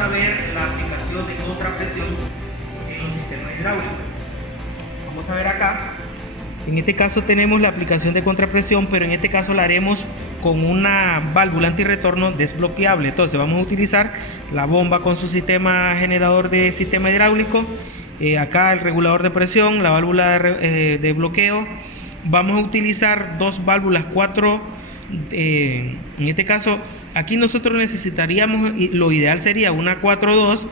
a ver la aplicación de contrapresión en los sistemas hidráulicos. Vamos a ver acá. En este caso tenemos la aplicación de contrapresión, pero en este caso la haremos con una válvula antirretorno desbloqueable. Entonces vamos a utilizar la bomba con su sistema generador de sistema hidráulico, acá el regulador de presión, la válvula de bloqueo. Vamos a utilizar dos válvulas 4, en este caso aquí nosotros necesitaríamos, lo ideal sería una 4.2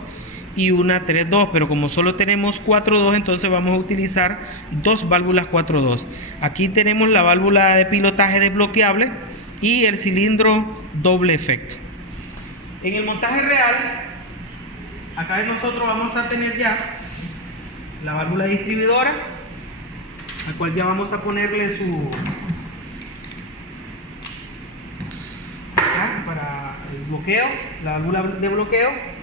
y una 3.2, pero como solo tenemos 4.2, entonces vamos a utilizar dos válvulas 4.2. Aquí tenemos la válvula de pilotaje desbloqueable y el cilindro doble efecto. En el montaje real, acá nosotros vamos a tener ya la válvula distribuidora, al cual ya vamos a ponerle su para el bloqueo, la válvula de bloqueo.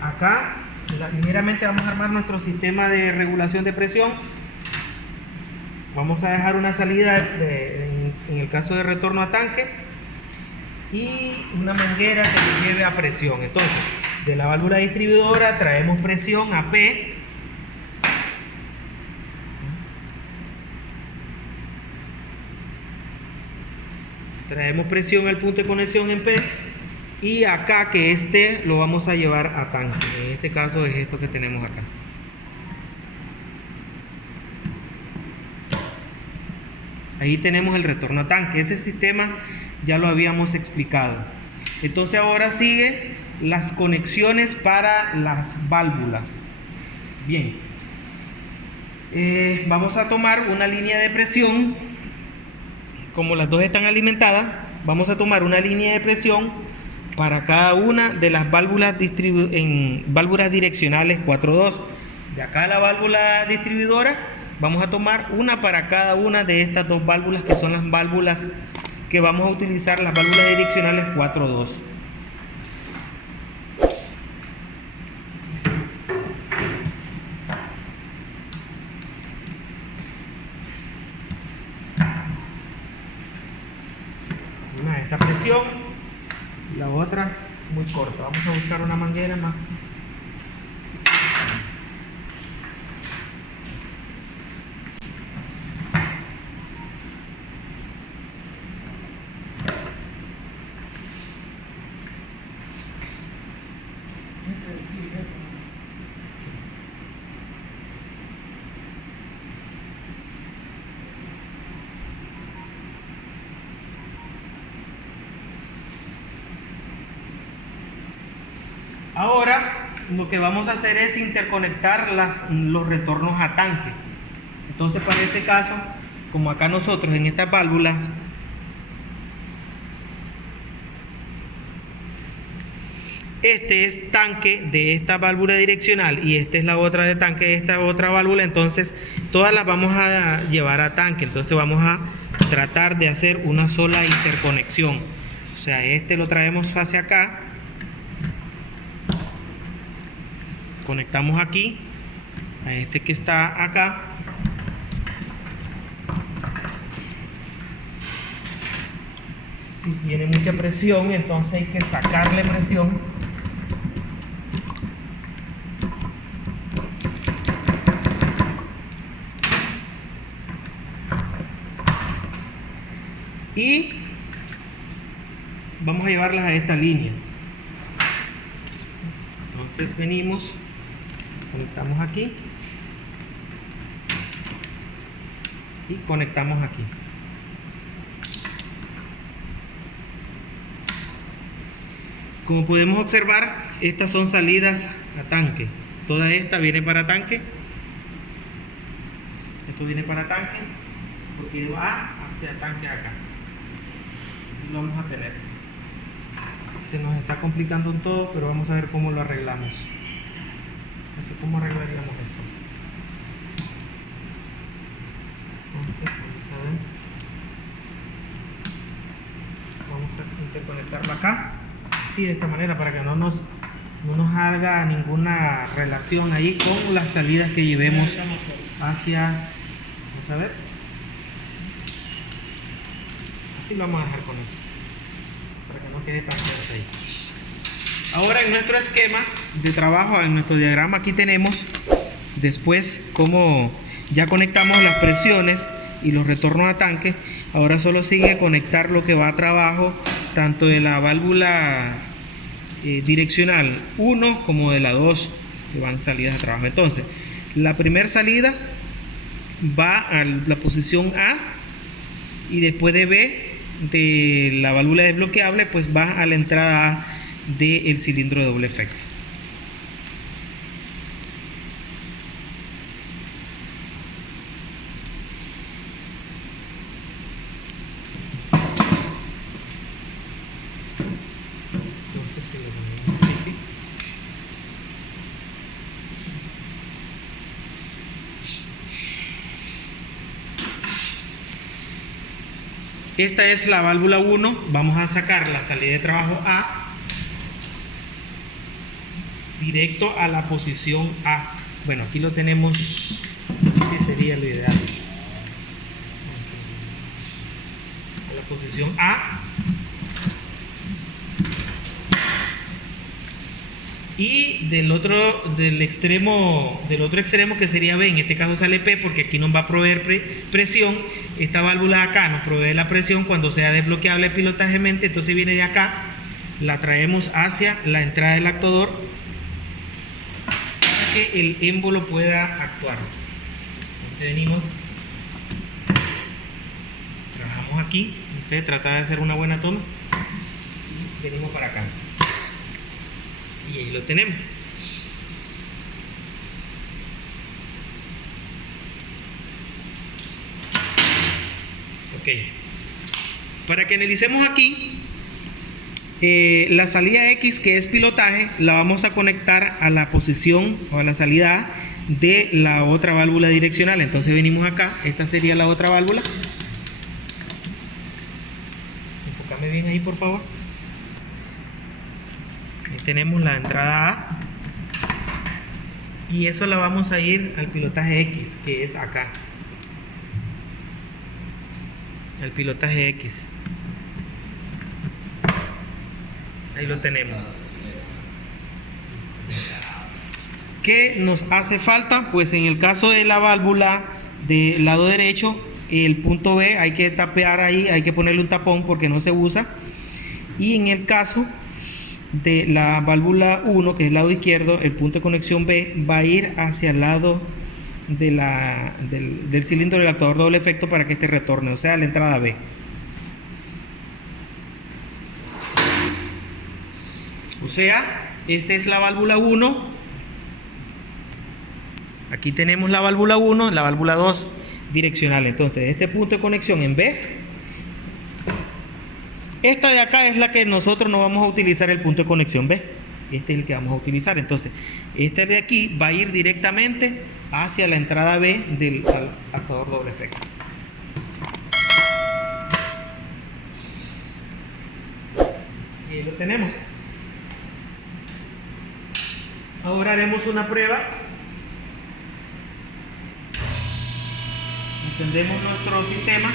Acá primeramente vamos a armar nuestro sistema de regulación de presión. Vamos a dejar una salida en el caso de retorno a tanque y una manguera que nos lleve a presión. Entonces, de la válvula distribuidora traemos presión a P. Traemos presión al punto de conexión en P. Y acá que este lo vamos a llevar a tanque. En este caso es esto que tenemos acá. Ahí tenemos el retorno a tanque. Ese sistema ya lo habíamos explicado. Entonces ahora sigue las conexiones para las válvulas. Bien. Vamos a tomar una línea de presión. Como las dos están alimentadas, vamos a tomar una línea de presión para cada una de las válvulas válvulas direccionales 4.2. De acá la válvula distribuidora vamos a tomar una para cada una de estas dos válvulas, que son las válvulas que vamos a utilizar, las válvulas direccionales 4.2. Una de esta presión, la otra muy corta. Vamos a buscar una manguera más. Ahora lo que vamos a hacer es interconectar los retornos a tanque. Entonces para ese caso, como acá nosotros en estas válvulas este es tanque de esta válvula direccional y esta es la otra de tanque de esta otra válvula, entonces todas las vamos a llevar a tanque. Entonces vamos a tratar de hacer una sola interconexión. O sea, este lo traemos hacia acá, conectamos aquí a este que está acá, si tiene mucha presión entonces hay que sacarle presión y vamos a llevarlas a esta línea. Entonces venimos, conectamos aquí y conectamos aquí. Como podemos observar, estas son salidas a tanque. Toda esta viene para tanque. Esto viene para tanque porque va hacia el tanque acá. Y lo vamos a tener. Se nos está complicando en todo, pero vamos a ver cómo lo arreglamos. No sé cómo arreglaríamos esto. Entonces, vamos a interconectarlo acá, así de esta manera, para que no nos haga ninguna relación ahí con las salidas que llevemos hacia. Vamos a ver. Así lo vamos a dejar con eso, para que no quede tan fuerte ahí. Ahora en nuestro esquema de trabajo, en nuestro diagrama, aquí tenemos después cómo ya conectamos las presiones y los retornos a tanque. Ahora solo sigue conectar lo que va a trabajo, tanto de la válvula direccional 1 como de la 2, que van salidas de trabajo. Entonces, la primera salida va a la posición A, y después de B, de la válvula desbloqueable, pues va a la entrada A del cilindro de doble efecto. Entonces, si lo ponemos así, esta es la válvula 1. Vamos a sacar la salida de trabajo A directo a la posición A. Bueno, aquí lo tenemos, sí sería lo ideal. A la posición A. Y del otro extremo que sería B, en este caso sale P porque aquí nos va a proveer presión. Esta válvula de acá nos provee la presión cuando sea desbloqueable pilotajemente, entonces viene de acá, la traemos hacia la entrada del actuador para que el émbolo pueda actuar. Entonces venimos, trabajamos aquí, se trata de hacer una buena toma y venimos para acá. Y ahí lo tenemos. Ok. Para que analicemos aquí, la salida X, que es pilotaje, la vamos a conectar a la posición o a la salida A de la otra válvula direccional. Entonces venimos acá, esta sería la otra válvula. Enfócame bien ahí, por favor. Tenemos la entrada A y eso la vamos a ir al pilotaje X, que es acá, el pilotaje X. Ahí lo tenemos. ¿Qué nos hace falta? Pues en el caso de la válvula del lado derecho, el punto B hay que tapear ahí, hay que ponerle un tapón porque no se usa. Y en el caso de la válvula 1, que es el lado izquierdo, el punto de conexión B va a ir hacia el lado de del cilindro del actuador doble efecto para que este retorne, o sea, la entrada B. O sea, esta es la válvula 1. Aquí tenemos la válvula 1, la válvula 2 direccional. Entonces, este punto de conexión en B. Esta de acá es la que nosotros no vamos a utilizar, el punto de conexión B. Este es el que vamos a utilizar. Entonces, este de aquí va a ir directamente hacia la entrada B del actuador doble efecto. Y ahí lo tenemos. Ahora haremos una prueba. Encendemos nuestro sistema.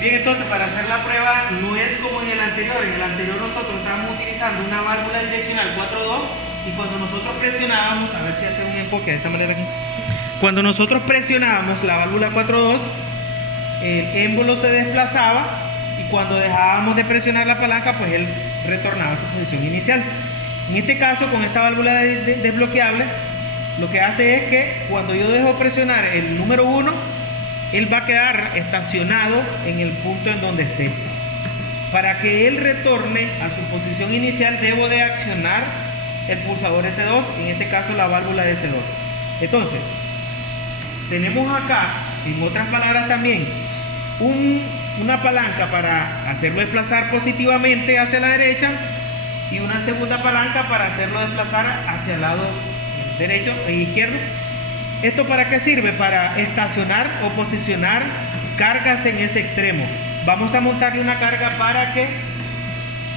Bien, entonces para hacer la prueba no es como en el anterior. En el anterior nosotros estábamos utilizando una válvula direccional 4.2 y cuando nosotros presionábamos, a ver si hace un enfoque de esta manera aquí. Cuando nosotros presionábamos la válvula 4.2, el émbolo se desplazaba y cuando dejábamos de presionar la palanca, pues él retornaba a su posición inicial. En este caso, con esta válvula desbloqueable, lo que hace es que cuando yo dejo presionar el número 1, él va a quedar estacionado en el punto en donde esté. Para que él retorne a su posición inicial, debo de accionar el pulsador S2, en este caso la válvula de S2. Entonces, tenemos acá, en otras palabras también, una palanca para hacerlo desplazar positivamente hacia la derecha y una segunda palanca para hacerlo desplazar hacia el lado derecho e izquierdo. ¿Esto para qué sirve? Para estacionar o posicionar cargas en ese extremo. Vamos a montarle una carga para que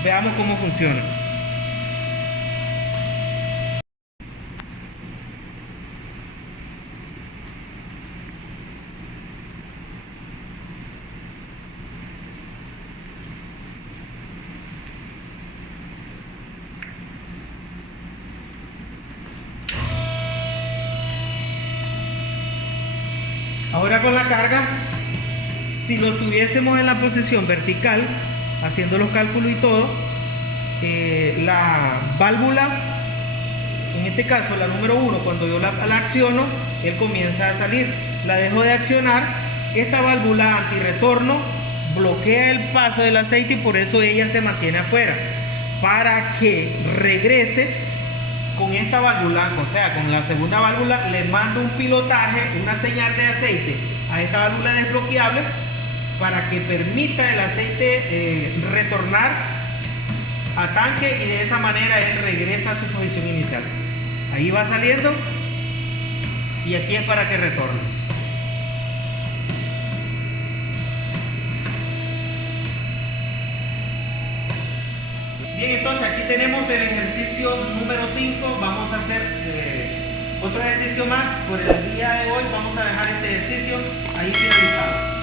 veamos cómo funciona. Ahora con la carga, si lo tuviésemos en la posición vertical, haciendo los cálculos y todo, la válvula, en este caso la número 1, cuando yo la acciono, él comienza a salir. La dejo de accionar, esta válvula antirretorno bloquea el paso del aceite y por eso ella se mantiene afuera, para que regrese con esta válvula, o sea, con la segunda válvula, le mando un pilotaje, una señal de aceite a esta válvula desbloqueable para que permita el aceite retornar a tanque y de esa manera él regresa a su posición inicial. Ahí va saliendo y aquí es para que retorne. Bien, entonces aquí tenemos el ejercicio número 5. Vamos a hacer otro ejercicio más. Por el día de hoy vamos a dejar este ejercicio ahí finalizado.